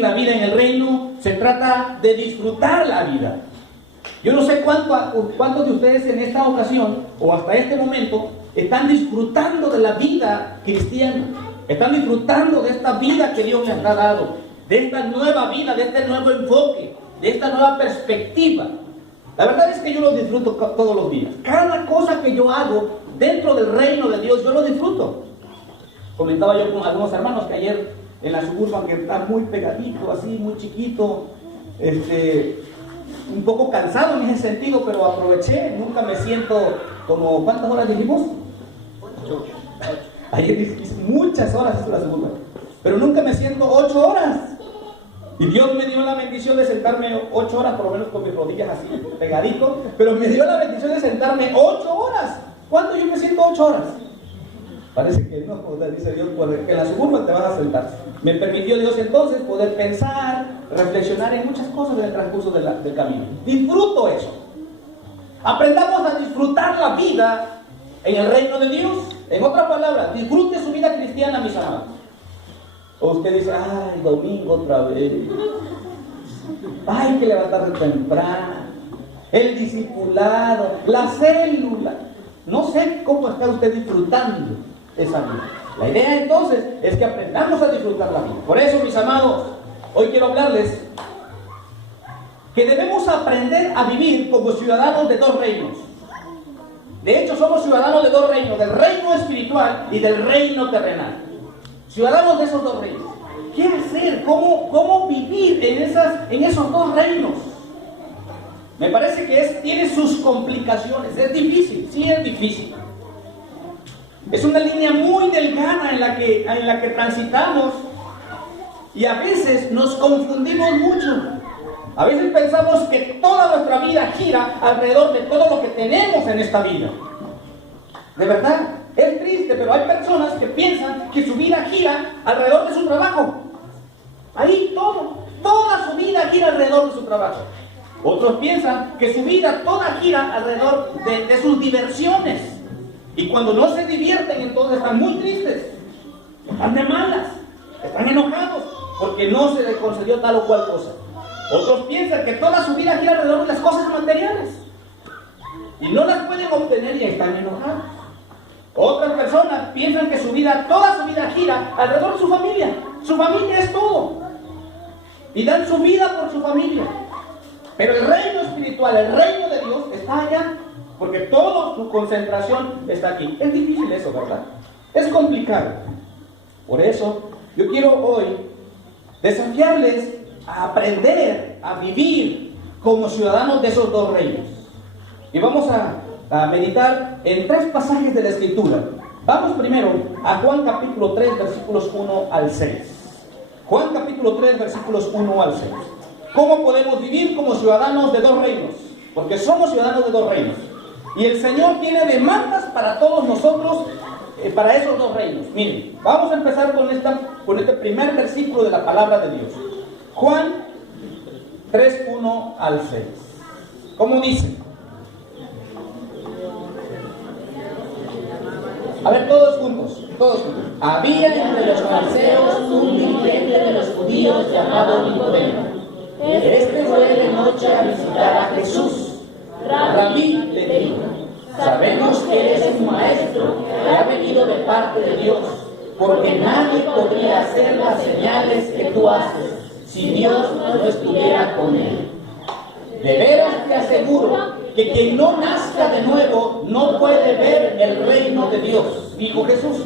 vivir la vida en el reino se trata de disfrutar la vida. Yo no sé cuántos de ustedes en esta ocasión o hasta este momento están disfrutando de la vida cristiana, están disfrutando de esta vida que Dios les ha dado, de esta nueva vida, de este nuevo enfoque, de esta nueva perspectiva. La verdad es que yo lo disfruto todos los días. Cada cosa que yo hago dentro del reino de Dios, yo lo disfruto. Comentaba yo con algunos hermanos que ayer en la Suburban, que está muy pegadito, así, muy chiquito, un poco cansado en ese sentido, pero aproveché. Nunca me siento como, ¿cuántas horas dijimos? 8. Ayer hice muchas horas en la Suburban, pero nunca me siento 8 horas. Y Dios me dio la bendición de sentarme 8 horas, por lo menos con mis rodillas así, pegadito, pero me dio la bendición de sentarme 8 horas. ¿Cuánto yo me siento 8 horas? Parece que no, dice Dios, porque en la Suburban te vas a sentar. Me permitió Dios entonces poder pensar, reflexionar en muchas cosas en el transcurso del camino. Disfruto eso. Aprendamos a disfrutar la vida en el reino de Dios. En otras palabras, disfrute su vida cristiana, mis amados. O usted dice, ay, domingo otra vez. Hay que levantarse temprano. El discipulado, la célula. No sé cómo está usted disfrutando esa vida. La idea entonces es que aprendamos a disfrutar la vida. Por eso, mis amados, hoy quiero hablarles que debemos aprender a vivir como ciudadanos de 2 reinos. De hecho, somos ciudadanos de 2 reinos, del reino espiritual y del reino terrenal. Ciudadanos de esos 2 reinos. ¿Qué hacer? ¿Cómo vivir en esos 2 reinos? Me parece que tiene sus complicaciones. Es difícil, sí es difícil. Es una línea muy delgada en la que transitamos y a veces nos confundimos mucho. A veces pensamos que toda nuestra vida gira alrededor de todo lo que tenemos en esta vida. De verdad, es triste, pero hay personas que piensan que su vida gira alrededor de su trabajo. Ahí toda su vida gira alrededor de su trabajo. Otros piensan que su vida toda gira alrededor de sus diversiones. Y cuando no se divierten, entonces están muy tristes, están de malas, están enojados, porque no se les concedió tal o cual cosa. Otros piensan que toda su vida gira alrededor de las cosas materiales y no las pueden obtener y están enojados. Otras personas piensan que toda su vida gira alrededor de su familia. Su familia es todo. Y dan su vida por su familia. Pero el reino espiritual, el reino de Dios, está allá. Porque toda su concentración está aquí. Es difícil eso, ¿verdad? Es complicado. Por eso, yo quiero hoy desafiarles a aprender a vivir como ciudadanos de esos 2 reinos. Y vamos a meditar en 3 pasajes de la Escritura. Vamos primero a Juan capítulo 3, versículos 1 al 6. Juan capítulo 3, versículos 1 al 6. ¿Cómo podemos vivir como ciudadanos de 2 reinos? Porque somos ciudadanos de 2 reinos. Y el Señor tiene demandas para todos nosotros, para esos 2 reinos. Miren, vamos a empezar con este primer versículo de la palabra de Dios. Juan 3, 1 al 6. ¿Cómo dice? A ver, todos juntos. Había entre los fariseos un dirigente de los judíos llamado Nicodemo. Este fue de noche a visitar a Jesús. Rabí, le dijo, sabemos que eres un maestro que ha venido de parte de Dios, porque nadie podría hacer las señales que tú haces si Dios no estuviera con él. De veras te aseguro que quien no nazca de nuevo no puede ver el reino de Dios, dijo Jesús.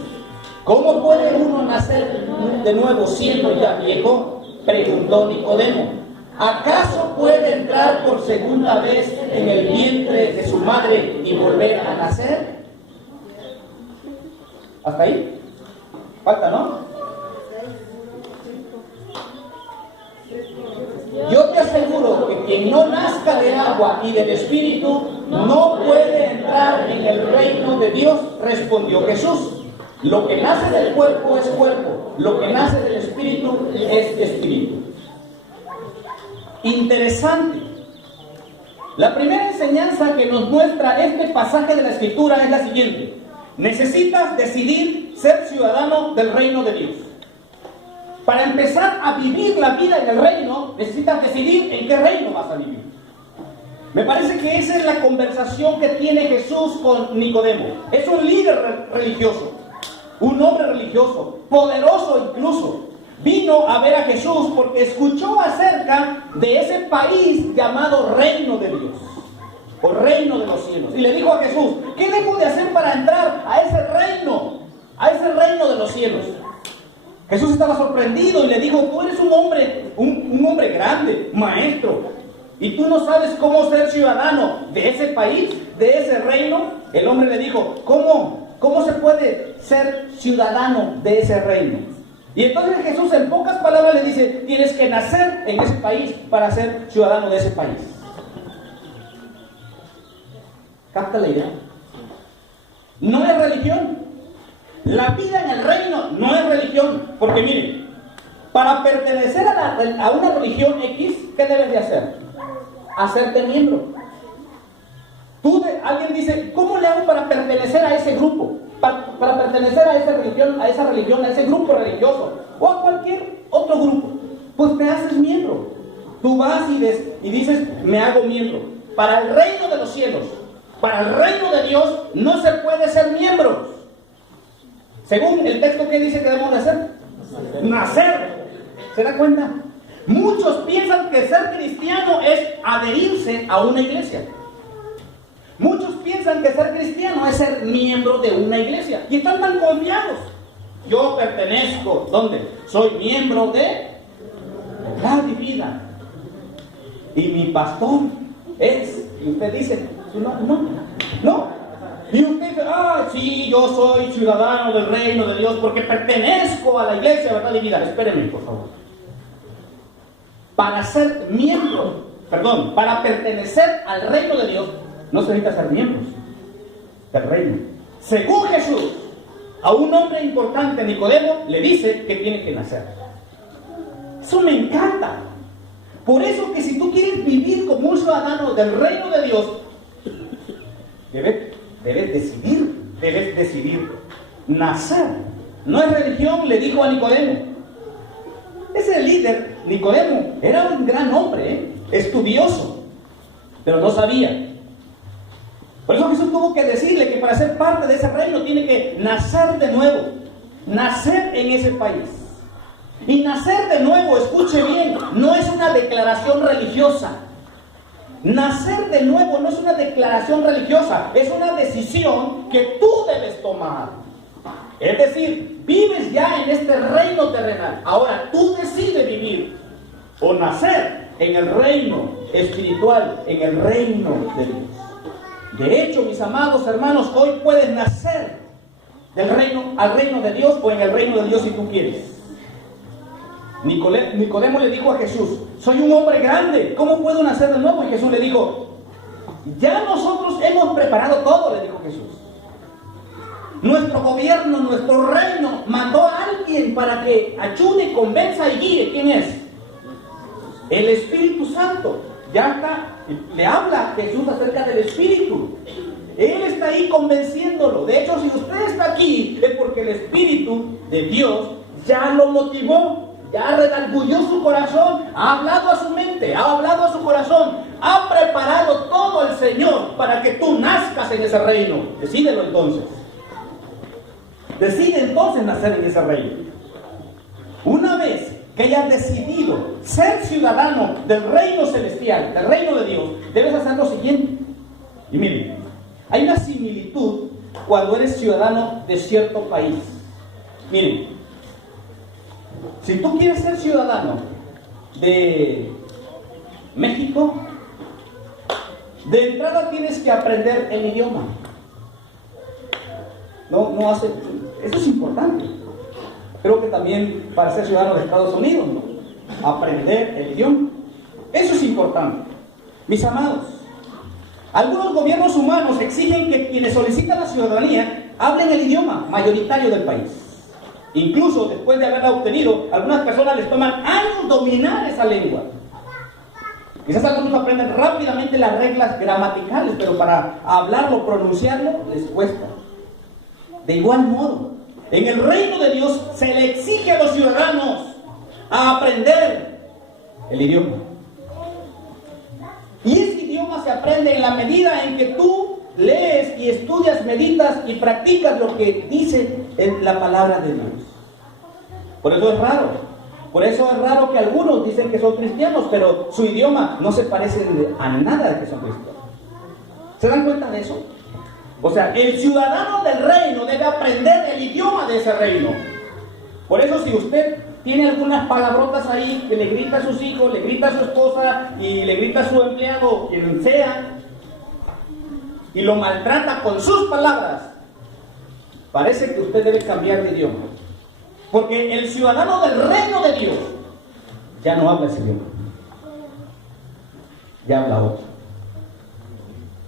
¿Cómo puede uno nacer de nuevo siendo ya viejo?, preguntó Nicodemo. ¿Acaso puede entrar por segunda vez en el vientre de su madre y volver a nacer? ¿Hasta ahí? Falta, ¿no? Yo te aseguro que quien no nazca de agua y del Espíritu no puede entrar en el reino de Dios, respondió Jesús. Lo que nace del cuerpo es cuerpo, lo que nace del Espíritu es espíritu. Interesante. La primera enseñanza que nos muestra este pasaje de la Escritura es la siguiente: necesitas decidir ser ciudadano del reino de Dios. Para empezar a vivir la vida en el reino, necesitas decidir en qué reino vas a vivir. Me parece que esa es la conversación que tiene Jesús con Nicodemo. Es un líder religioso, un hombre religioso, poderoso incluso. Vino a ver a Jesús porque escuchó acerca de ese país llamado Reino de Dios, o Reino de los cielos. Y le dijo a Jesús, ¿qué debo de hacer para entrar a ese reino de los cielos? Jesús estaba sorprendido y le dijo, tú eres un hombre grande, maestro, y tú no sabes cómo ser ciudadano de ese país, de ese reino. El hombre le dijo, ¿cómo se puede ser ciudadano de ese reino? Y entonces Jesús en pocas palabras le dice, tienes que nacer en ese país para ser ciudadano de ese país. ¿Capta la idea? No es religión. La vida en el reino no es religión. Porque miren, para pertenecer a una religión X, ¿qué debes de hacer? Hacerte miembro. Alguien dice, ¿cómo le hago para pertenecer a ese grupo? Para pertenecer a esa religión, a ese grupo religioso, o a cualquier otro grupo. Pues te haces miembro. Tú vas y dices, me hago miembro. Para el reino de los cielos, para el reino de Dios, no se puede ser miembro. Según el texto, ¿qué dice que debemos de hacer? Nacer. ¿Se da cuenta? Muchos piensan que ser cristiano es adherirse a una iglesia. Muchos piensan que ser cristiano es ser miembro de una iglesia. Y están tan confiados. Yo pertenezco, ¿dónde? Soy miembro de la Divina. Y mi pastor es, y usted dice, no. Y usted dice, sí, yo soy ciudadano del reino de Dios porque pertenezco a la iglesia, ¿verdad? Y vida, espérenme, por favor. Para ser miembro, para pertenecer al reino de Dios, no se necesita ser miembros del reino. Según Jesús, a un hombre importante, Nicodemo, le dice que tiene que nacer. Eso me encanta. Por eso que si tú quieres vivir como un ciudadano del reino de Dios, debes decidir nacer. No es religión, le dijo a Nicodemo. Ese líder, Nicodemo, era un gran hombre, estudioso, pero no sabía. Por eso Jesús tuvo que decirle que para ser parte de ese reino tiene que nacer de nuevo, nacer en ese país. Y nacer de nuevo, escuche bien, no es una declaración religiosa. Nacer de nuevo no es una declaración religiosa, es una decisión que tú debes tomar. Es decir, vives ya en este reino terrenal. Ahora tú decides vivir o nacer en el reino espiritual, en el reino de Dios. De hecho, mis amados hermanos, hoy puedes nacer del reino al reino de Dios o en el reino de Dios si tú quieres. Nicodemo le dijo a Jesús, soy un hombre grande, ¿cómo puedo nacer de nuevo? Y Jesús le dijo, ya nosotros hemos preparado todo, le dijo Jesús. Nuestro gobierno, nuestro reino, mandó a alguien para que ayude, convenza y guíe. ¿Quién es? El Espíritu Santo. Ya está, le habla Jesús acerca del Espíritu. Él está ahí convenciéndolo. De hecho, si usted está aquí, es porque el Espíritu de Dios ya lo motivó, ya redarguyó su corazón, ha hablado a su mente, ha hablado a su corazón, ha preparado todo el Señor para que tú nazcas en ese reino. Decídelo entonces. Decide entonces nacer en ese reino. Una vez que hayas decidido ser ciudadano del reino celestial, del reino de Dios, debes hacer lo siguiente. Y miren, hay una similitud cuando eres ciudadano de cierto país. Miren, si tú quieres ser ciudadano de México, de entrada tienes que aprender el idioma. Eso es importante. Creo que también para ser ciudadano de Estados Unidos, ¿no? Aprender el idioma. Eso es importante. Mis amados, algunos gobiernos humanos exigen que quienes solicitan la ciudadanía hablen el idioma mayoritario del país. Incluso después de haberla obtenido, a algunas personas les toman años dominar esa lengua. Quizás algunos aprenden rápidamente las reglas gramaticales, pero para hablarlo, pronunciarlo, les cuesta. De igual modo, en el reino de Dios se le exige a los ciudadanos a aprender el idioma. Y ese idioma se aprende en la medida en que tú lees y estudias, meditas y practicas lo que dice en la palabra de Dios. Por eso es raro. Por eso es raro que algunos dicen que son cristianos, pero su idioma no se parece a nada de que son cristianos. ¿Se dan cuenta de eso? O sea, el ciudadano del reino debe aprender el idioma de ese reino. Por eso, si usted tiene algunas palabrotas ahí que le grita a sus hijos, le grita a su esposa y le grita a su empleado, quien sea, y lo maltrata con sus palabras, parece que usted debe cambiar de idioma. Porque el ciudadano del reino de Dios ya no habla ese idioma, ya habla otro.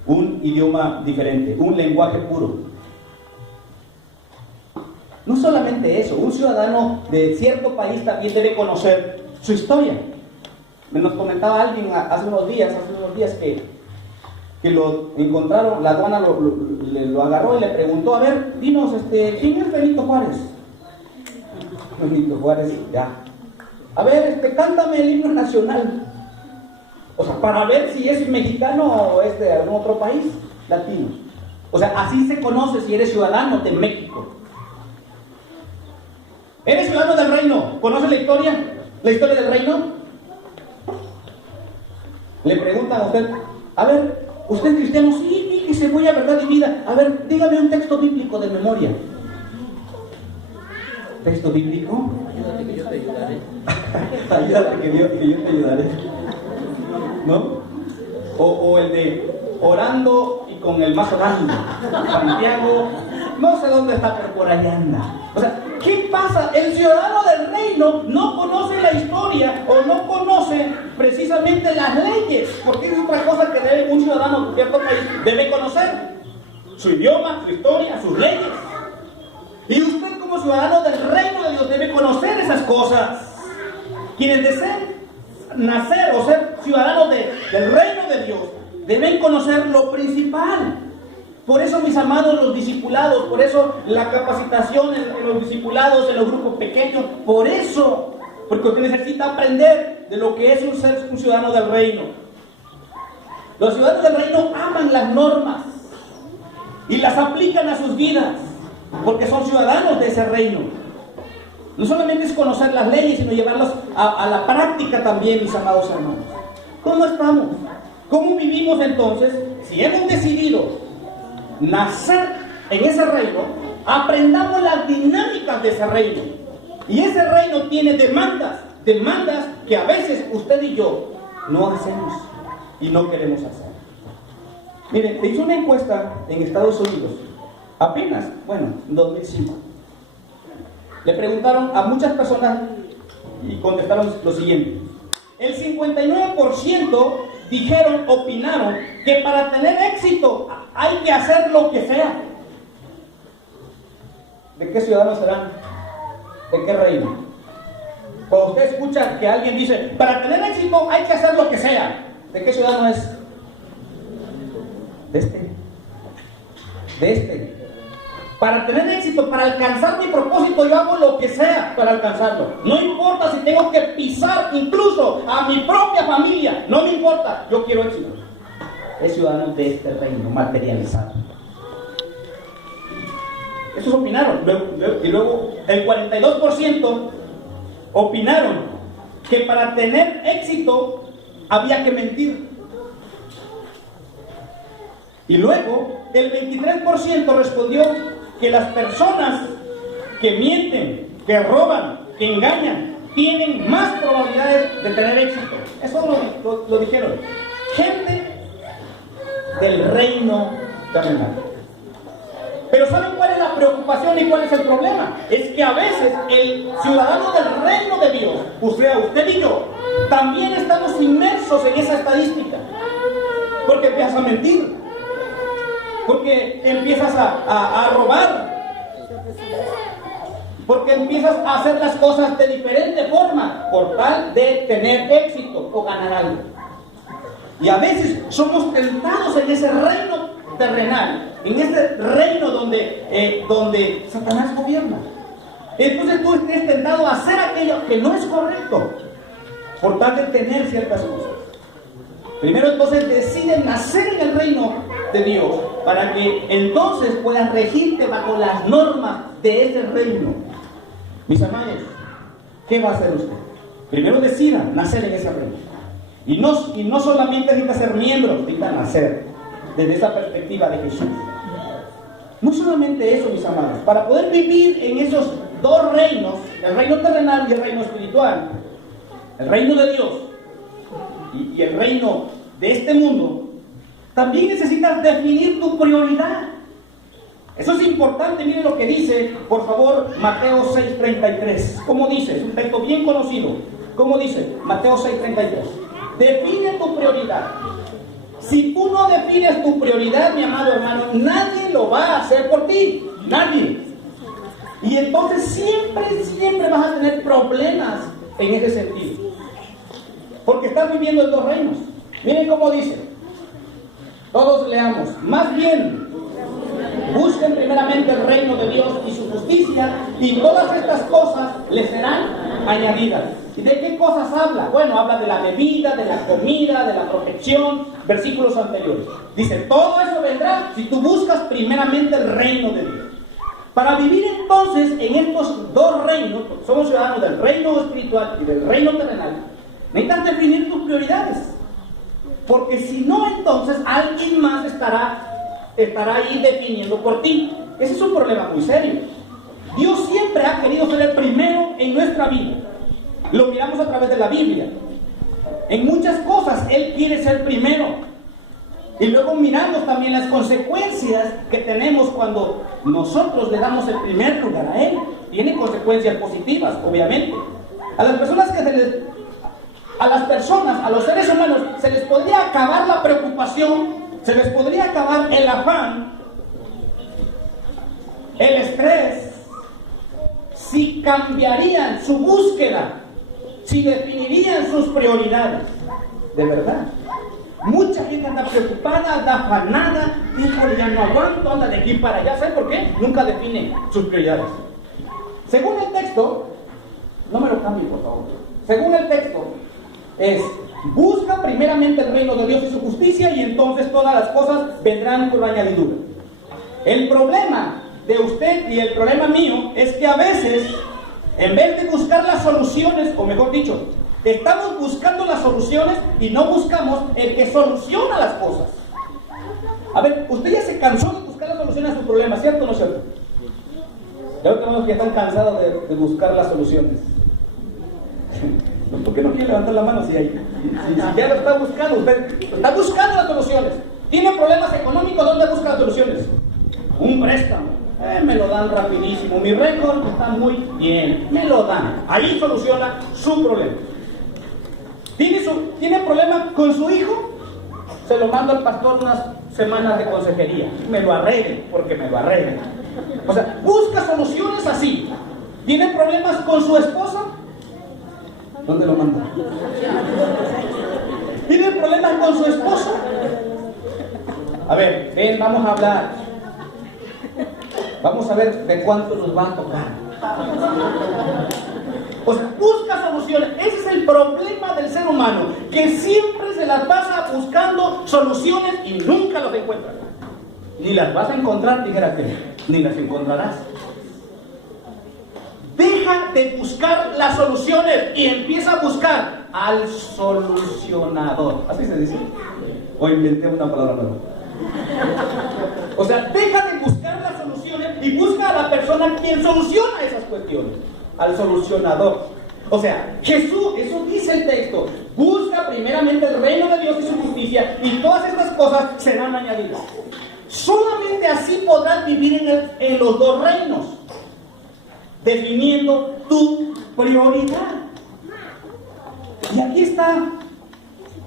Un idioma diferente, un lenguaje puro. No solamente eso, un ciudadano de cierto país también debe conocer su historia. Nos comentaba alguien hace unos días que lo encontraron, la aduana lo agarró y le preguntó, a ver, dinos, ¿quién es Benito Juárez? Benito Juárez, ya. A ver, cántame el himno nacional. O sea, para ver si es mexicano o es de algún otro país latino. O sea, así se conoce si eres ciudadano de México. ¿Eres ciudadano del reino? ¿Conoces la historia? ¿La historia del reino? Le preguntan a usted, a ver, ¿usted es cristiano? Sí, fíjese, voy a verdad y vida. A ver, dígame un texto bíblico de memoria. ¿Texto bíblico? Ayúdate que yo te ayudaré. Ayúdate que yo te ayudaré. ¿No? O el de orando y con el más orando. Santiago, no sé dónde está, pero por allá anda. O sea, ¿qué pasa? El ciudadano del reino no conoce la historia o no conoce precisamente las leyes, porque es otra cosa que debe un ciudadano de cierto país debe conocer. Su idioma, su historia, sus leyes. Y usted como ciudadano del reino de Dios debe conocer esas cosas. Quienes deseen nacer o ser ciudadanos del reino de Dios deben conocer lo principal. Por eso, mis amados, los discipulados, por eso la capacitación en los discipulados, en los grupos pequeños, por eso, porque usted necesita aprender de lo que es un ciudadano del reino. Los ciudadanos del reino aman las normas y las aplican a sus vidas, porque son ciudadanos de ese reino. No solamente es conocer las leyes, sino llevarlas a la práctica también, mis amados hermanos. ¿Cómo estamos? ¿Cómo vivimos entonces? Si hemos decidido nacer en ese reino, aprendamos las dinámicas de ese reino. Y ese reino tiene demandas que a veces usted y yo no hacemos y no queremos hacer. Miren, se hizo una encuesta en Estados Unidos, apenas, en 2005. Le preguntaron a muchas personas y contestaron lo siguiente. El 59% opinaron que para tener éxito hay que hacer lo que sea. ¿De qué ciudadanos serán? ¿De qué reino? Cuando usted escucha que alguien dice, para tener éxito hay que hacer lo que sea, ¿de qué ciudadano es? De este. Para tener éxito, para alcanzar mi propósito, yo hago lo que sea para alcanzarlo. No importa si tengo que pisar incluso a mi propia familia, no me importa, yo quiero éxito. Es ciudadano de este reino materializado. Estos opinaron. Y luego el 42% opinaron que para tener éxito había que mentir. Y luego el 23% respondió que las personas que mienten, que roban, que engañan, tienen más probabilidades de tener éxito. Eso lo dijeron. Gente del reino terrenal. Pero ¿saben cuál es la preocupación y cuál es el problema? Es que a veces el ciudadano del reino de Dios, usted y yo, también estamos inmersos en esa estadística. Porque empiezas a mentir, porque empiezas a robar, porque empiezas a hacer las cosas de diferente forma por tal de tener éxito o ganar algo. Y a veces somos tentados en ese reino terrenal, en ese reino donde Satanás gobierna. Entonces tú estés tentado a hacer aquello que no es correcto, por tal de tener ciertas cosas. Primero entonces decides nacer en el reino de Dios, para que entonces puedas regirte bajo las normas de ese reino. Mis amados, ¿qué va a hacer usted? Primero decida nacer en ese reino. Y no solamente necesita ser miembro, necesita nacer desde esa perspectiva de Jesús. No solamente eso, mis amados, para poder vivir en esos dos reinos, el reino terrenal y el reino espiritual, el reino de Dios y el reino de este mundo, también necesitas definir tu prioridad. Eso es importante. Miren lo que dice, por favor, Mateo 6:33. ¿Cómo dice? Es un texto bien conocido. ¿Cómo dice? Mateo 6:33. Define tu prioridad. Si tú no defines tu prioridad, mi amado hermano, nadie lo va a hacer por ti. Nadie. Y entonces siempre vas a tener problemas en ese sentido. Porque estás viviendo en dos reinos. Miren cómo dice. Todos leamos. Más bien, busquen primeramente el reino de Dios y su justicia, y todas estas cosas les serán añadidas. ¿Y de qué cosas habla? Bueno, habla de la bebida, de la comida, de la protección, versículos anteriores. Dice, todo eso vendrá si tú buscas primeramente el reino de Dios. Para vivir entonces en estos dos reinos, porque somos ciudadanos del reino espiritual y del reino terrenal, necesitas definir tus prioridades. Porque si no, entonces alguien más estará ahí definiendo por ti. Ese es un problema muy serio. Dios siempre ha querido ser el primero en nuestra vida. Lo miramos a través de la Biblia. En muchas cosas Él quiere ser primero. Y luego miramos también las consecuencias que tenemos cuando nosotros le damos el primer lugar a Él. Tiene consecuencias positivas, obviamente. A las personas, a los seres humanos, se les podría acabar la preocupación, se les podría acabar el afán, el estrés, si cambiarían su búsqueda, si definirían sus prioridades. De verdad. Mucha gente anda preocupada, anda afanada, híjole, ya no aguanto, anda de aquí para allá. ¿Sabe por qué? Nunca define sus prioridades. Según el texto, no me lo cambie, por favor. Según el texto, es: busca primeramente el reino de Dios y su justicia, y entonces todas las cosas vendrán por añadidura. El problema de usted y el problema mío es que a veces, en vez de buscar las soluciones, o mejor dicho, estamos buscando las soluciones y no buscamos el que soluciona las cosas. A ver, usted ya se cansó de buscar las soluciones a su problema, ¿cierto o no cierto? Ya tenemos que están cansados de buscar las soluciones. ¿Por qué no quiere levantar la mano si ya lo está buscando? Usted está buscando las soluciones. ¿Tiene problemas económicos? ¿Dónde busca las soluciones? Un préstamo. Me lo dan rapidísimo. Mi récord está muy bien. Me lo dan. Ahí soluciona su problema. ¿Tiene problema con su hijo? Se lo mando al pastor unas semanas de consejería. Me lo arreglen, porque me lo arreglen. O sea, busca soluciones así. ¿Tiene problemas con su esposa? ¿Dónde lo manda? ¿Tiene problemas con su esposo? A ver, ven, vamos a hablar. Vamos a ver de cuánto nos va a tocar. O sea, busca soluciones. Ese es el problema del ser humano, que siempre se las pasa buscando soluciones y nunca las encuentra. Ni las vas a encontrar, dijera que, ni las encontrarás. Deja de buscar las soluciones y empieza a buscar al solucionador. ¿Así se dice? O inventé una palabra nueva. O sea, deja de buscar las soluciones y busca a la persona quien soluciona esas cuestiones. Al solucionador. O sea, Jesús, eso dice el texto: busca primeramente el reino de Dios y su justicia, y todas estas cosas serán añadidas. Solamente así podrás vivir en los dos reinos, definiendo tu prioridad. Y aquí está.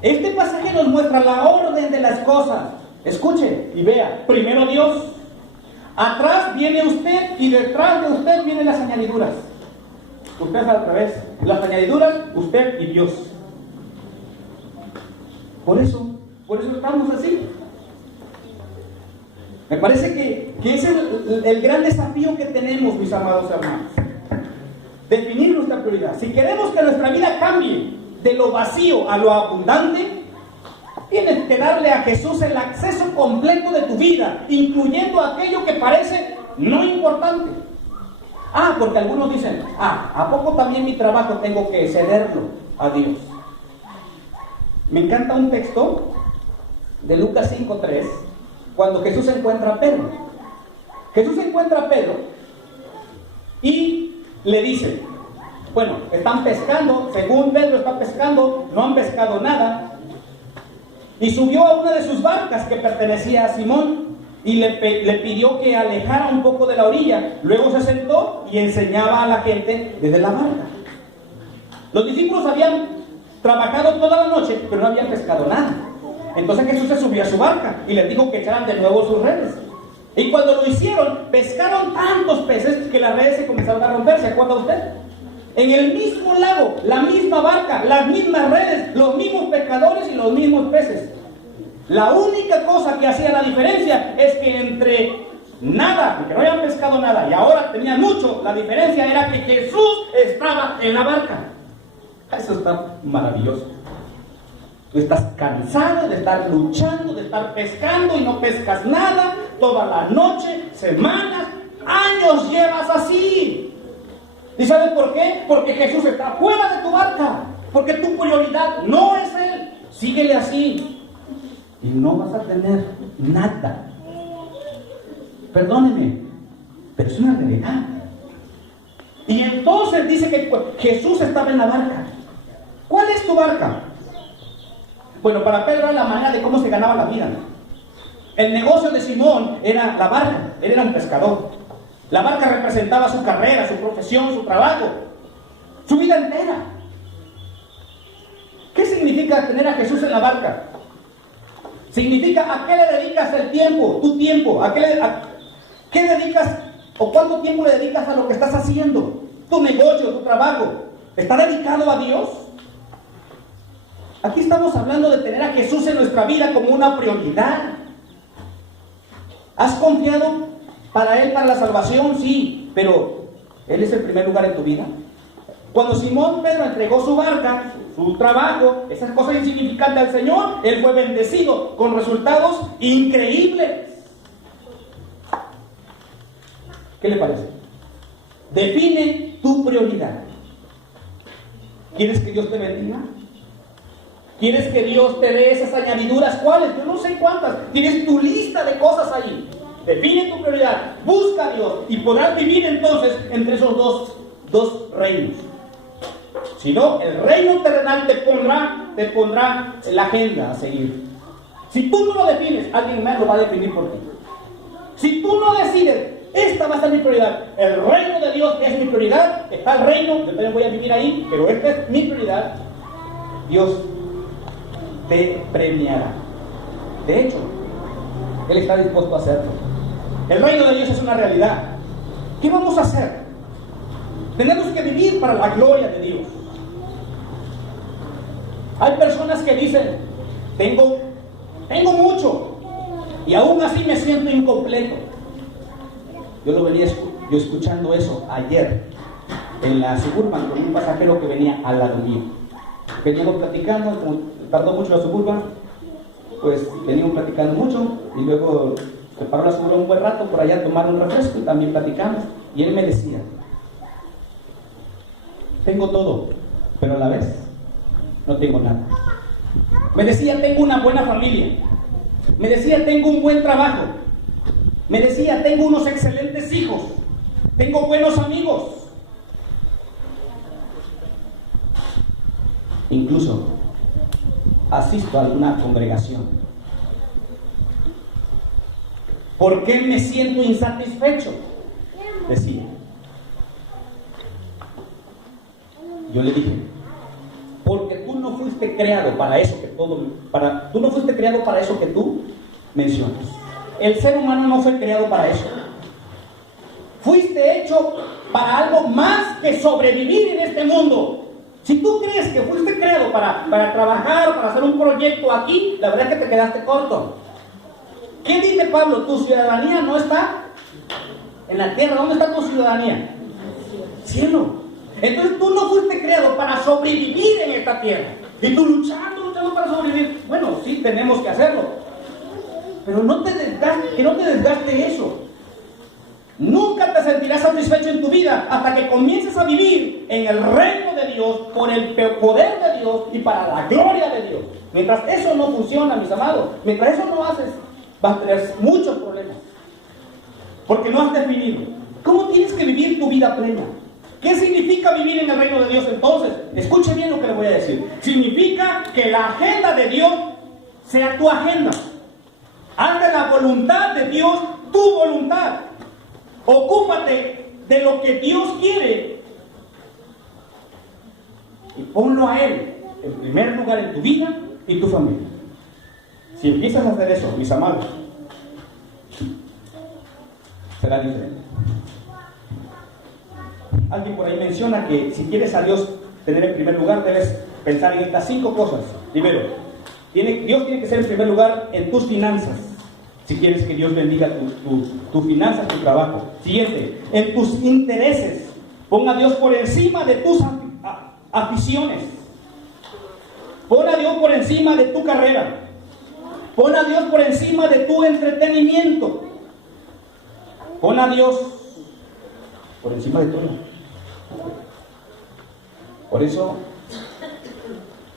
Este pasaje nos muestra la orden de las cosas. Escuche y vea. Primero Dios, atrás viene usted, y detrás de usted vienen las añadiduras. Usted es al revés. Las añadiduras, usted y Dios. Por eso estamos así. Me parece que ese es el gran desafío que tenemos, mis amados hermanos. definir nuestra prioridad. Si queremos que nuestra vida cambie de lo vacío a lo abundante, tienes que darle a Jesús el acceso completo de tu vida, incluyendo aquello que parece no importante. Porque algunos dicen, ¿a poco también mi trabajo tengo que cederlo a Dios? Me encanta un texto de Lucas 5:3, cuando Jesús encuentra a Pedro. Jesús encuentra a Pedro y le dice, bueno, están pescando, según Pedro está pescando, no han pescado nada, y subió a una de sus barcas que pertenecía a Simón, y le pidió que alejara un poco de la orilla. Luego se sentó y enseñaba a la gente desde la barca. Los discípulos habían trabajado toda la noche, pero no habían pescado nada. Entonces Jesús se subió a su barca y les dijo que echaran de nuevo sus redes. Y cuando lo hicieron, pescaron tantos peces que las redes se comenzaron a romper. ¿Se acuerda usted? En el mismo lago, la misma barca, las mismas redes, los mismos pescadores y los mismos peces. La única cosa que hacía la diferencia es que entre nada, que no habían pescado nada y ahora tenían mucho, la diferencia era que Jesús estaba en la barca. Eso está maravilloso. Tú estás cansado de estar luchando, de estar pescando y no pescas nada, toda la noche, semanas, años llevas así. ¿Y sabes por qué? Porque Jesús está fuera de tu barca, porque tu prioridad no es Él. Síguele así y no vas a tener nada. Perdónenme, pero es una realidad. Y entonces dice que Jesús estaba en la barca. ¿Cuál es tu barca? Bueno, para Pedro era la manera de cómo se ganaba la vida. El negocio de Simón era la barca. Él era un pescador. La barca representaba su carrera, su profesión, su trabajo, su vida entera. ¿Qué significa tener a Jesús en la barca? Significa a qué le dedicas el tiempo, tu tiempo, qué dedicas o cuánto tiempo le dedicas a lo que estás haciendo, tu negocio, tu trabajo. ¿Está dedicado a Dios? Aquí estamos hablando de tener a Jesús en nuestra vida como una prioridad. ¿Has confiado para Él, para la salvación? Sí, pero ¿Él es el primer lugar en tu vida? Cuando Simón Pedro entregó su barca, su trabajo, esas cosas insignificantes al Señor, él fue bendecido con resultados increíbles. ¿Qué le parece? Define tu prioridad. ¿Quieres que Dios te bendiga? ¿Quieres que Dios te dé esas añadiduras? ¿Cuáles? Yo no sé cuántas. Tienes tu lista de cosas ahí. Define tu prioridad. Busca a Dios y podrás vivir entonces entre esos dos reinos. Si no, el reino terrenal te pondrá la agenda a seguir. Si tú no lo defines, alguien más lo va a definir por ti. Si tú no decides, esta va a ser mi prioridad, el reino de Dios es mi prioridad, está el reino, yo también voy a vivir ahí, pero esta es mi prioridad, Dios te premiará. De hecho, Él está dispuesto a hacerlo. El reino de Dios es una realidad. ¿Qué vamos a hacer? Tenemos que vivir para la gloria de Dios. Hay personas que dicen, tengo mucho y aún así me siento incompleto. Yo lo venía escuchando eso ayer en la Suburban con un pasajero que venía al lado mío. Veníamos platicando, como tardó mucho la Suburban, pues veníamos platicando mucho y luego se paró la Suburban un buen rato por allá a tomar un refresco y también platicamos. Y él me decía, tengo todo, pero a la vez no tengo nada. Me decía, tengo una buena familia. Me decía, tengo un buen trabajo. Me decía, tengo unos excelentes hijos. Tengo buenos amigos. Incluso asisto a alguna congregación. ¿Por qué me siento insatisfecho? Decía. Yo le dije, porque tú no fuiste creado para eso tú no fuiste creado para eso que tú mencionas. El ser humano no fue creado para eso. Fuiste hecho para algo más que sobrevivir en este mundo. Si tú crees que fuiste creado para trabajar, para hacer un proyecto aquí, la verdad es que te quedaste corto. ¿Qué dice Pablo? Tu ciudadanía no está en la tierra. ¿Dónde está tu ciudadanía? Cielo. Entonces tú no fuiste creado para sobrevivir en esta tierra. Y tú luchando para sobrevivir. Bueno, sí, tenemos que hacerlo. Pero que no te desgaste eso. Nunca te sentirás satisfecho en tu vida hasta que comiences a vivir en el reino de Dios, por el poder de Dios y para la gloria de Dios. Mientras eso no funciona, mis amados, mientras eso no haces, vas a tener muchos problemas. Porque no has definido cómo tienes que vivir tu vida plena. ¿Qué significa vivir en el reino de Dios entonces? Escuche bien lo que le voy a decir. Significa que la agenda de Dios sea tu agenda. Haz de la voluntad de Dios tu voluntad. Ocúpate de lo que Dios quiere y ponlo a Él en primer lugar en tu vida y tu familia. Si empiezas a hacer eso, mis amados, será diferente. Alguien por ahí menciona que si quieres a Dios tener en primer lugar, debes pensar en estas 5 cosas. Primero, Dios tiene que ser en primer lugar en tus finanzas, si quieres que Dios bendiga tus finanzas, tu trabajo. Siguiente, en tus intereses. Pon a Dios por encima de tus aficiones. Pon a Dios por encima de tu carrera. Pon a Dios por encima de tu entretenimiento. Pon a Dios por encima de todo. Por eso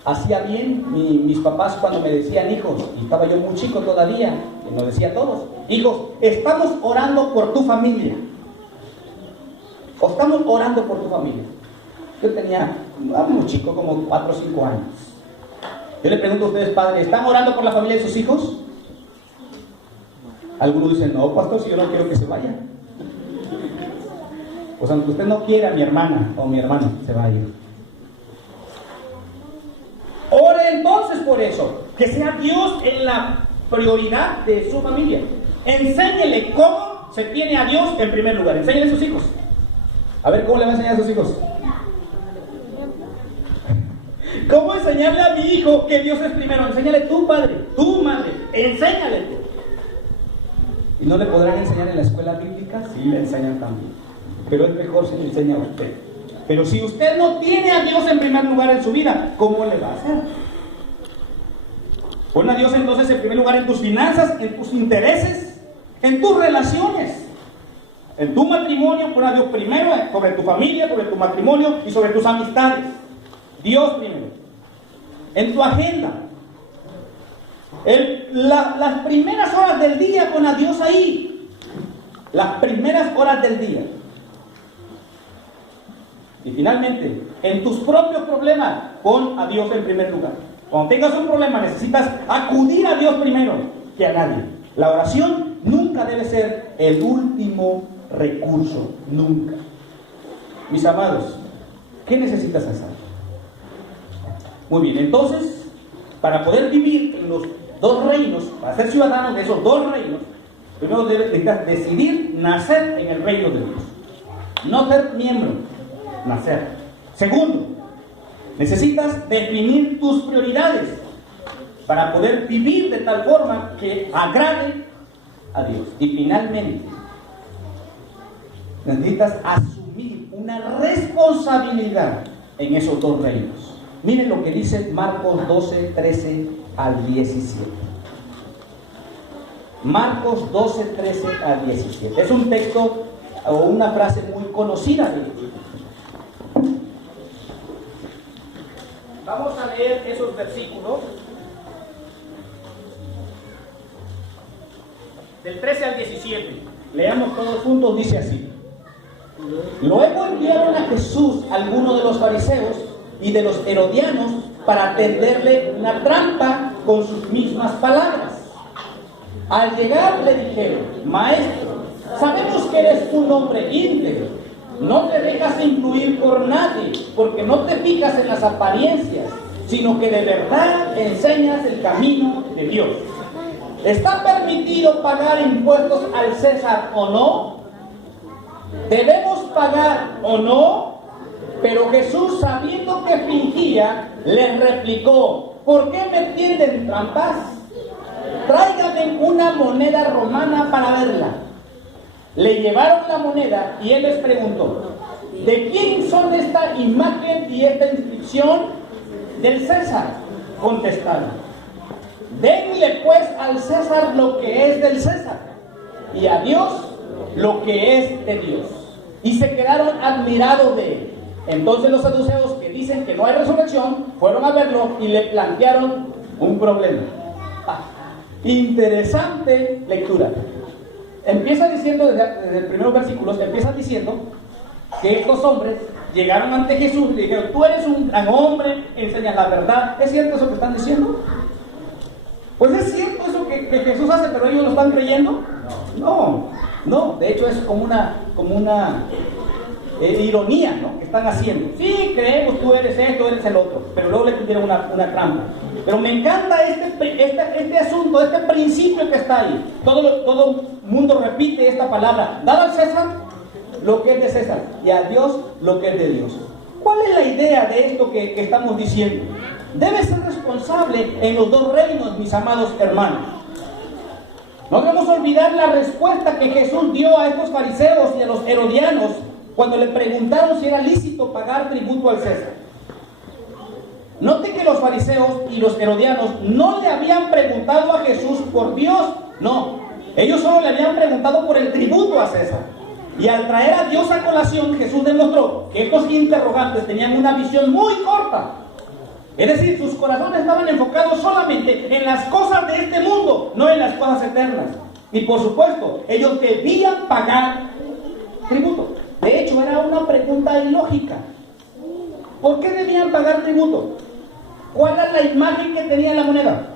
hacía bien mis papás cuando me decían hijos, y estaba yo muy chico todavía, y nos decía a todos, hijos, estamos orando por tu familia. O estamos orando por tu familia. Yo tenía muy chico, como 4 o 5 años. Yo le pregunto a ustedes, padres, ¿están orando por la familia de sus hijos? Algunos dicen, no, pastor, si yo no quiero que se vaya. Pues aunque usted no quiera, mi hermana o mi hermano se va a ir. Ore entonces por eso, que sea Dios en la prioridad de su familia. Enséñele cómo se tiene a Dios en primer lugar. Enséñele a sus hijos. A ver, ¿cómo le va a enseñar a sus hijos? ¿Cómo enseñarle a mi hijo que Dios es primero? Enséñale tu padre, tu madre, enséñale tú. ¿Y no le podrán enseñar en la escuela bíblica? Sí, le enseñan también. Pero es mejor si le enseña a usted. Pero si usted no tiene a Dios en primer lugar en su vida, ¿cómo le va a hacer? Pon a Dios entonces en primer lugar en tus finanzas, en tus intereses, en tus relaciones. En tu matrimonio, pon a Dios primero, sobre tu familia, sobre tu matrimonio y sobre tus amistades. Dios primero. En tu agenda. Las primeras horas del día, pon a Dios ahí. Las primeras horas del día. Y finalmente, en tus propios problemas, pon a Dios en primer lugar. Cuando tengas un problema, necesitas acudir a Dios primero que a nadie. La oración nunca debe ser el último recurso, nunca. Mis amados, ¿qué necesitas hacer? Muy bien, entonces, para poder vivir en los 2 reinos, para ser ciudadano de esos 2 reinos, primero necesitas decidir nacer en el reino de Dios. No ser miembro, nacer. Segundo, necesitas definir tus prioridades para poder vivir de tal forma que agrade a Dios. Y finalmente, necesitas asumir una responsabilidad en esos 2 reinos. Miren lo que dice Marcos 12, 13 al 17. Marcos 12, 13 al 17. Es un texto o una frase muy conocida de ellos. Vamos a leer esos versículos del 13 al 17. Leamos todos juntos, dice así. Luego enviaron a Jesús algunos de los fariseos y de los herodianos para tenderle una trampa con sus mismas palabras. Al llegar le dijeron, maestro, sabemos que eres un hombre íntegro, no te dejas influir por nadie, porque no te fijas en las apariencias, sino que de verdad enseñas el camino de Dios. ¿Está permitido pagar impuestos al César o no? ¿Debemos pagar o no? Pero Jesús, sabiendo que fingía, les replicó, ¿por qué me tienden trampas? Tráigame una moneda romana para verla. Le llevaron la moneda y él les preguntó, ¿de quién son esta imagen y esta inscripción? Del César. Contestaron: denle pues al César lo que es del César, y a Dios lo que es de Dios. Y se quedaron admirados de él. Entonces los saduceos, que dicen que no hay resurrección, fueron a verlo y le plantearon un problema. Interesante lectura. Empieza diciendo, desde el primer versículo, empieza diciendo que estos hombres llegaron ante Jesús y le dijeron: tú eres un gran hombre, enseñas la verdad. ¿Es cierto eso que están diciendo? Pues es cierto eso que Jesús hace, pero ellos lo están creyendo. No, de hecho es como una ironía, ¿no?, que están haciendo. Sí, creemos, tú eres esto, eres el otro, pero luego le pidieron una trampa. Pero me encanta este asunto, este principio que está ahí. Todo mundo repite esta palabra: dad al César lo que es de César y a Dios lo que es de Dios. ¿Cuál es la idea de esto que estamos diciendo? Debe ser responsable en los dos reinos, mis amados hermanos. No debemos olvidar la respuesta que Jesús dio a estos fariseos y a los herodianos cuando le preguntaron si era lícito pagar tributo al César. Note que los fariseos y los herodianos no le habían preguntado a Jesús por Dios, no. Ellos solo le habían preguntado por el tributo a César. Y al traer a Dios a colación, Jesús demostró que estos interrogantes tenían una visión muy corta. Es decir, sus corazones estaban enfocados solamente en las cosas de este mundo, no en las cosas eternas. Y por supuesto, ellos debían pagar tributo. De hecho, era una pregunta ilógica. ¿Por qué debían pagar tributo? ¿Cuál era la imagen que tenía la moneda?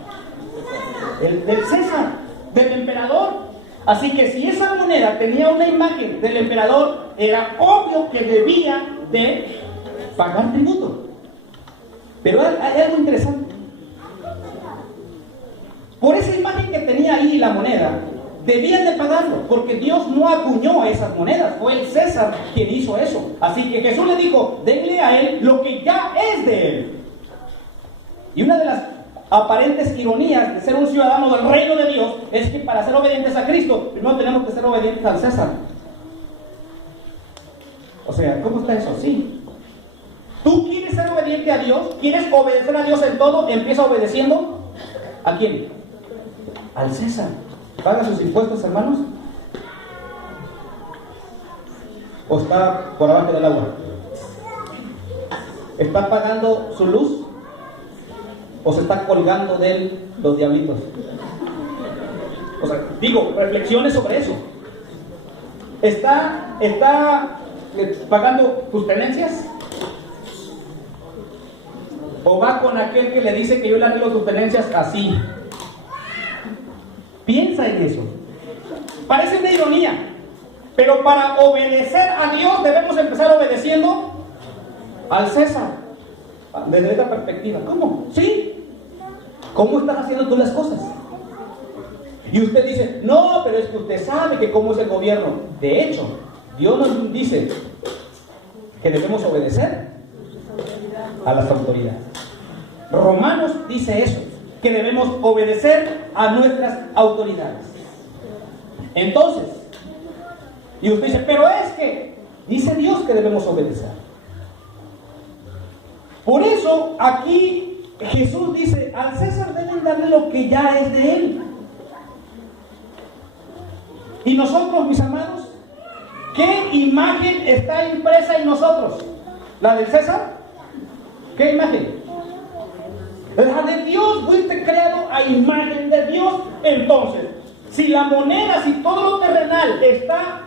El del César, del emperador. Así que si esa moneda tenía una imagen del emperador, era obvio que debía de pagar tributo. Pero hay algo interesante. Por esa imagen que tenía ahí la moneda, debían de pagarlo, porque Dios no acuñó esas monedas, fue el César quien hizo eso. Así que Jesús le dijo: denle a él lo que ya es de él. Y una de las aparentes ironías de ser un ciudadano del reino de Dios es que para ser obedientes a Cristo, primero tenemos que ser obedientes al César. O sea, ¿cómo está eso? Sí. ¿Tú quieres ser obediente a Dios? ¿Quieres obedecer a Dios en todo? Empieza obedeciendo. ¿A quién? Al César. ¿Paga sus impuestos, hermanos? ¿O está por abajo del agua? ¿Está pagando su luz? ¿O se está colgando de él los diablitos? O sea, digo, reflexiones sobre eso. ¿Está pagando tus tenencias? ¿O va con aquel que le dice que yo le arreglo tus tenencias así? Piensa en eso. Parece una ironía, pero para obedecer a Dios debemos empezar obedeciendo al César. Desde esta perspectiva. ¿Cómo? ¿Sí? ¿Cómo estás haciendo tú las cosas? Y usted dice: no, pero es que usted sabe que cómo es el gobierno. De hecho, Dios nos dice que debemos obedecer a las autoridades. Romanos dice eso, que debemos obedecer a nuestras autoridades. Entonces, y usted dice: pero es que dice Dios que debemos obedecer. Por eso aquí Jesús dice: al César deben darle lo que ya es de él. Y nosotros, mis amados, ¿qué imagen está impresa en nosotros? ¿La del César? ¿Qué imagen? La de Dios. Fuiste creado a imagen de Dios. Entonces, si la moneda, si todo lo terrenal está,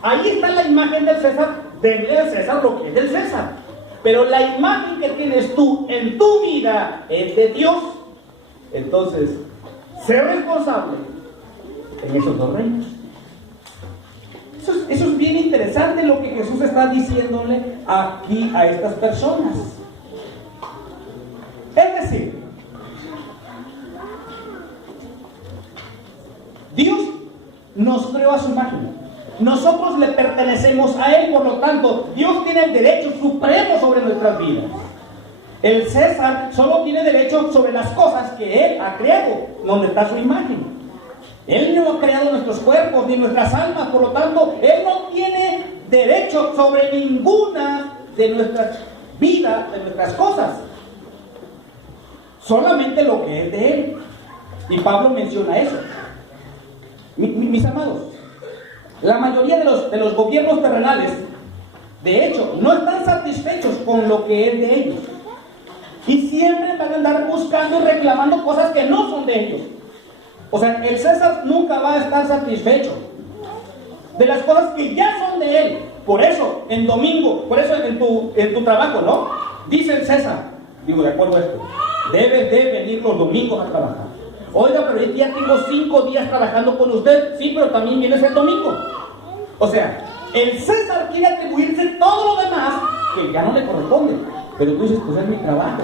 ahí está la imagen del César, denle al César lo que es del César. Pero la imagen que tienes tú en tu vida es de Dios. Entonces, sé responsable en esos dos reinos. Eso es bien interesante lo que Jesús está diciéndole aquí a estas personas. Es decir, Dios nos creó a su imagen. Nosotros le pertenecemos a Él, por lo tanto, Dios tiene el derecho supremo sobre nuestras vidas. El César solo tiene derecho sobre las cosas que Él ha creado, donde está su imagen. Él no ha creado nuestros cuerpos ni nuestras almas, por lo tanto, Él no tiene derecho sobre ninguna de nuestras vidas, de nuestras cosas. Solamente lo que es de Él. Y Pablo menciona eso. Mis amados, la mayoría de los gobiernos terrenales, de hecho, no están satisfechos con lo que es de ellos. Y siempre van a andar buscando y reclamando cosas que no son de ellos. O sea, el César nunca va a estar satisfecho de las cosas que ya son de él. Por eso, en domingo, por eso en tu trabajo, ¿no? Dice el César, digo, de acuerdo a esto, debes de venir los domingos a trabajar. Oiga, pero ya tengo 5 días trabajando con usted. Sí, pero también vienes el domingo. O sea, el César quiere atribuirse todo lo demás que ya no le corresponde. Pero tú dices, pues es mi trabajo.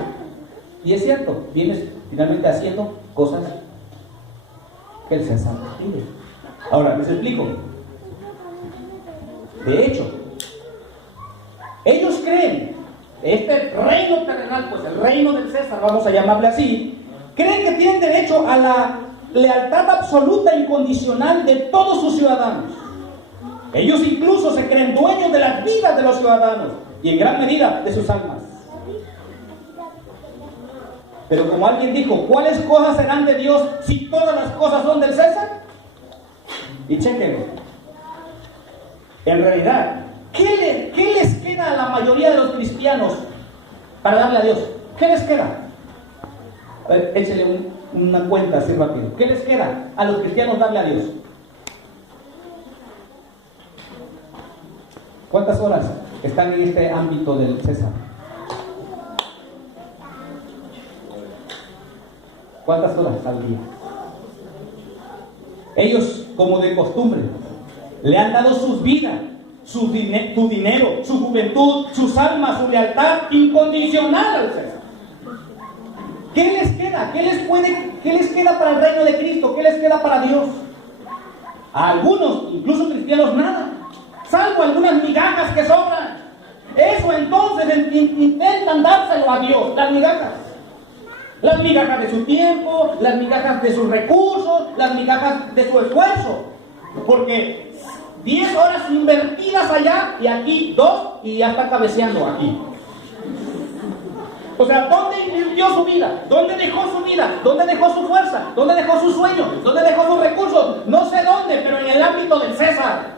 Y es cierto, vienes finalmente haciendo cosas que el César pide. Ahora, les explico. De hecho, ellos creen, este reino terrenal, pues el reino del César, vamos a llamarle así, creen que tienen derecho a la lealtad absoluta e incondicional de todos sus ciudadanos. Ellos incluso se creen dueños de las vidas de los ciudadanos y en gran medida de sus almas. Pero como alguien dijo, ¿cuáles cosas serán de Dios si todas las cosas son del César? Y chéquenlo. En realidad, ¿qué les queda a la mayoría de los cristianos para darle a Dios? ¿Qué les queda? A ver, échele una cuenta así rápido. ¿Qué les queda a los cristianos darle a Dios? ¿Cuántas horas están en este ámbito del César? ¿Cuántas horas al día? Ellos, como de costumbre, le han dado sus vidas, su dinero, su juventud, sus almas, su lealtad incondicional al César. ¿Qué les queda? ¿Qué les queda para el reino de Cristo? ¿Qué les queda para Dios? A algunos, incluso cristianos, nada, salvo algunas migajas que sobran. Eso entonces intentan dárselo a Dios, las migajas. Las migajas de su tiempo, las migajas de sus recursos, las migajas de su esfuerzo. Porque 10 horas invertidas allá y aquí 2 y ya está cabeceando aquí. O sea, ¿dónde invirtió su vida? ¿Dónde dejó su vida? ¿Dónde dejó su fuerza? ¿Dónde dejó sus sueños? ¿Dónde dejó sus recursos? No sé dónde, pero en el ámbito del César.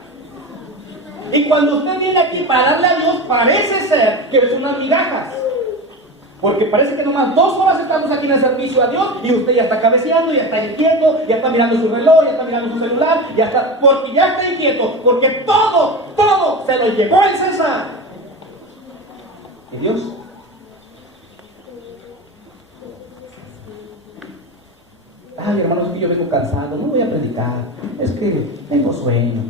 Y cuando usted viene aquí para darle a Dios, parece ser que es unas migajas. Porque parece que nomás 2 horas estamos aquí en el servicio a Dios y usted ya está cabeceando, ya está inquieto, ya está mirando su reloj, ya está mirando su celular, ya está, porque ya está inquieto, porque todo se lo llevó el César. ¿Y Dios? Ay, hermanos, es que yo vengo cansado, no voy a predicar, es que tengo sueño.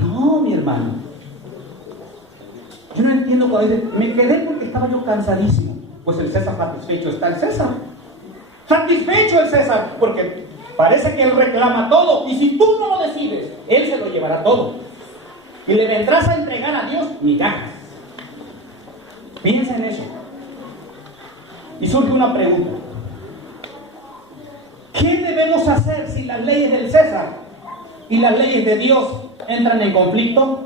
No, mi hermano. Yo no entiendo cuando dicen, me quedé porque estaba yo cansadísimo. Pues el César satisfecho está el César. Satisfecho el César, porque parece que él reclama todo. Y si tú no lo decides, él se lo llevará todo. Y le vendrás a entregar a Dios migajas. Piensa en eso. Y surge una pregunta. ¿Qué debemos hacer si las leyes del César y las leyes de Dios entran en conflicto?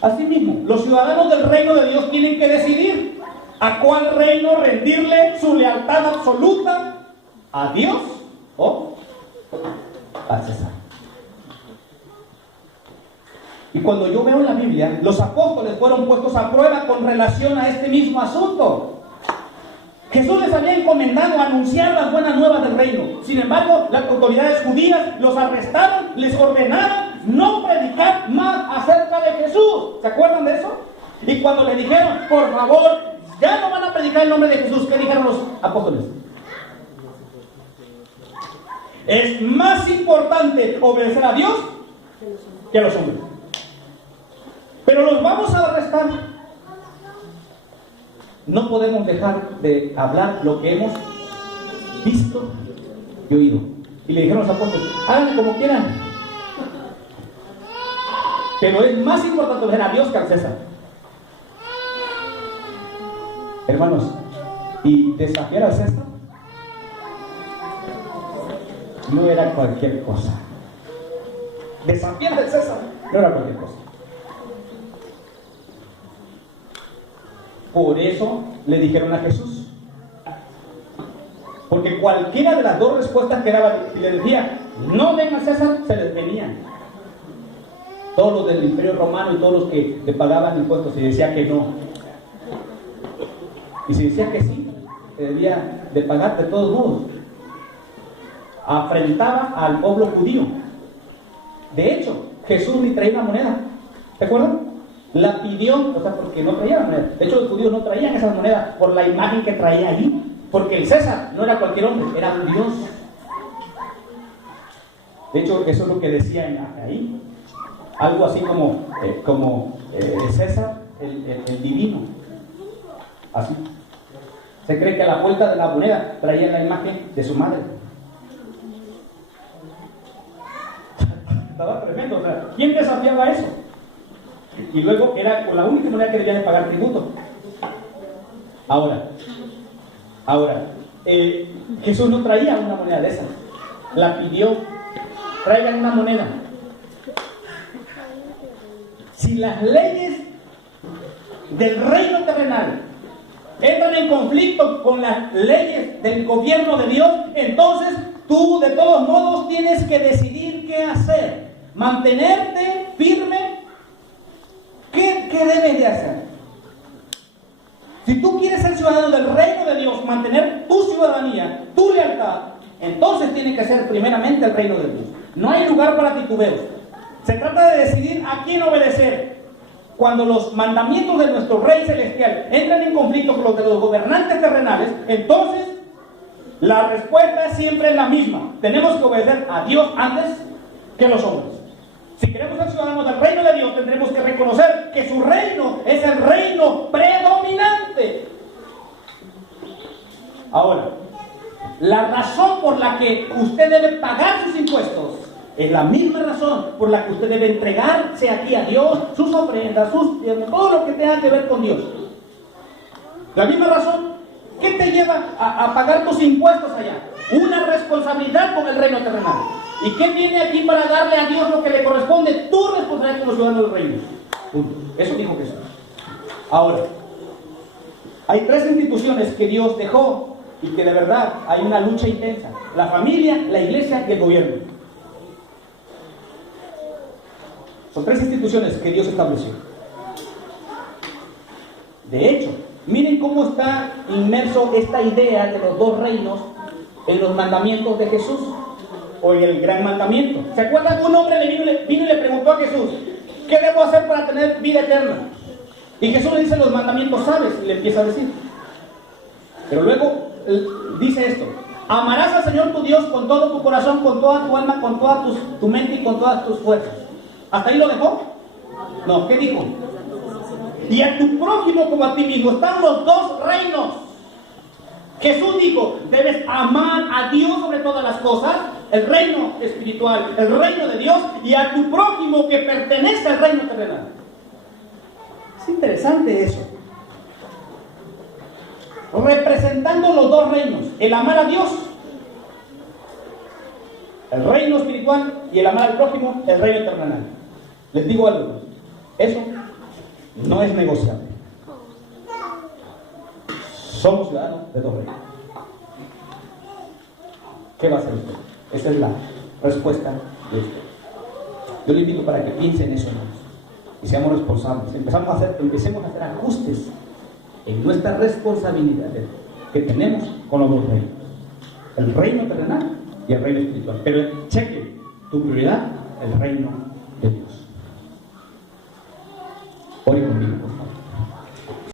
Asimismo, los ciudadanos del reino de Dios tienen que decidir a cuál reino rendirle su lealtad absoluta, a Dios o al César. Y cuando yo veo en la Biblia, los apóstoles fueron puestos a prueba con relación a este mismo asunto. Jesús les había encomendado anunciar las buenas nuevas del reino. Sin embargo, las autoridades judías los arrestaron, les ordenaron no predicar más acerca de Jesús. ¿Se acuerdan de eso? Y cuando le dijeron, por favor, ya no van a predicar el nombre de Jesús, ¿qué dijeron los apóstoles? Es más importante obedecer a Dios que a los hombres. Pero los vamos a arrestar. No podemos dejar de hablar lo que hemos visto y oído. Y le dijeron los apóstoles, háganlo como quieran. Pero es más importante obedecer a Dios que al César. Hermanos, y desafiar al César no era cualquier cosa. Desafiar al César no era cualquier cosa. Por eso le dijeron a Jesús. Porque cualquiera de las dos respuestas que daba, si le decía, no den a César, se les venían. Todos los del Imperio Romano y todos los que le pagaban impuestos, y decía que no. Y si decía que sí, se debía de pagar de todos modos. Afrentaba al pueblo judío. De hecho, Jesús ni traía una moneda. ¿Se acuerdan? La pidió, o sea, porque no traía la moneda. De hecho, los judíos no traían esas monedas por la imagen que traía ahí. Porque el César no era cualquier hombre, era un Dios. De hecho, eso es lo que decía ahí. Algo así como el César, el divino. Así. Se cree que a la vuelta de la moneda traía la imagen de su madre. Estaba tremendo. O sea, ¿quién desafiaba eso? Y luego era con la única moneda que debía de pagar tributo. Ahora, Jesús no traía una moneda de esas. La pidió. Traigan una moneda. Si las leyes del reino terrenal entran en conflicto con las leyes del gobierno de Dios, entonces tú de todos modos tienes que decidir qué hacer. Mantenerte firme. ¿Qué debes de hacer? Si tú quieres ser ciudadano del reino de Dios, mantener tu ciudadanía, tu lealtad, entonces tiene que ser primeramente el reino de Dios. No hay lugar para titubeos. Se trata de decidir a quién obedecer. Cuando los mandamientos de nuestro Rey Celestial entran en conflicto con los de los gobernantes terrenales, entonces la respuesta siempre es la misma. Tenemos que obedecer a Dios antes que a los hombres. Si queremos ser ciudadanos del reino de Dios, tendremos que reconocer que su reino es el reino predominante. Ahora, la razón por la que usted debe pagar sus impuestos es la misma razón por la que usted debe entregarse aquí a Dios, sus ofrendas, todo lo que tenga que ver con Dios. La misma razón. ¿Qué te lleva a pagar tus impuestos allá? Una responsabilidad con el reino terrenal. ¿Y qué viene aquí para darle a Dios lo que le corresponde? Tu responsabilidad como ciudadano del reino. Eso dijo Jesús. Ahora, hay tres instituciones que Dios dejó y que de verdad hay una lucha intensa: la familia, la iglesia y el gobierno. Son tres instituciones que Dios estableció. De hecho, miren cómo está inmerso esta idea de los dos reinos en los mandamientos de Jesús, o en el gran mandamiento. ¿Se acuerdan? Un hombre vino y le preguntó a Jesús, ¿qué debo hacer para tener vida eterna? Y Jesús le dice los mandamientos, ¿sabes? Y le empieza a decir. Pero luego dice esto: amarás al Señor tu Dios con todo tu corazón, con toda tu alma, con toda tu mente y con todas tus fuerzas. ¿Hasta ahí lo dejó? No, ¿qué dijo? Y a tu prójimo como a ti mismo. Están los dos reinos. Jesús dijo, debes amar a Dios sobre todas las cosas, el reino espiritual, el reino de Dios, y a tu prójimo que pertenece al reino terrenal. Es interesante eso. Representando los dos reinos, el amar a Dios, el reino espiritual, y el amar al prójimo, el reino terrenal. Les digo algo, eso no es negociable. Somos ciudadanos de dos reinos. ¿Qué va a hacer usted? Esa es la respuesta de usted. Yo le invito para que piense en eso, hermanos, y seamos responsables. Empecemos a hacer ajustes en nuestra responsabilidad que tenemos con los dos reinos: el reino terrenal y el reino espiritual. Pero cheque tu prioridad, el reino de Dios. Ore conmigo.